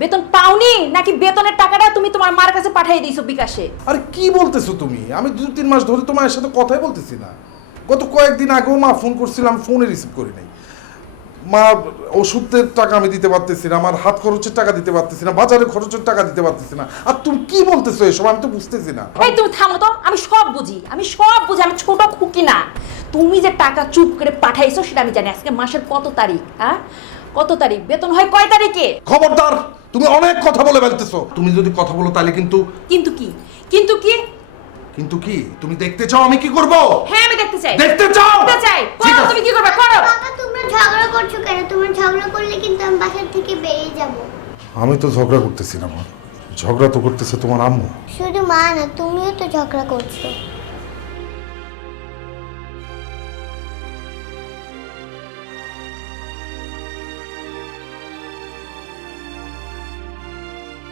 বেতন পাওনি নাকি বেতনের টাকাটা তুমি তোমার মার কাছে পাঠিয়ে দিয়েছো বিকাশে? আরে কি বলতেছো তুমি? আমি 2-3 মাস ধরে তোমার সাথে কথাই বলতেছি না। গত কয়েকদিন আগেও মা ফোন করছিলাম, ফোনে রিসিভ করি নাই। মা ওষুধের টাকা আমি দিতে পারতেছি না, আমার হাত খরচের টাকা দিতে পারতেছি না, বাজারে খরচের টাকা দিতে পারতেছি না। আর তুমি কি বলতেছো এসব? আমি তো বুঝতেছি না। এই তুমি থামো তো, আমি সব বুঝি, আমি ছোট খুকি না। তুমি যে টাকা চুপ করে পাঠাইছো সেটা আমি জানি। আজকে মাসের কত তারিখ? হ্যাঁ, কত তারিখ? বেতন হয় কয় তারিখে? খবরদার, তুমি অনেক কথা বলে ফেলতেছো। তুমি যদি কথা বলো তাহলে কিন্তু কিন্তু কি? কিন্তু কি? কিন্তু কি? তুমি দেখতে চাও আমি কি করব? হ্যাঁ, আমি দেখতে চাই। দেখতে চাও? দেখতে চাই। ঠিক করো, আছে। তুমি কি করবে করো। বাবা তোমরা ঝগড়া করছো কেন? তোমরা ঝগড়া করলে কিন্তু আমি বাসা থেকে বেরিয়ে যাব। আমি তো ঝগড়া করতেছি না মা, ঝগড়া তো করতেছে তোমার আম্মু। শুধু মা না, তুমিও তো ঝগড়া করছো।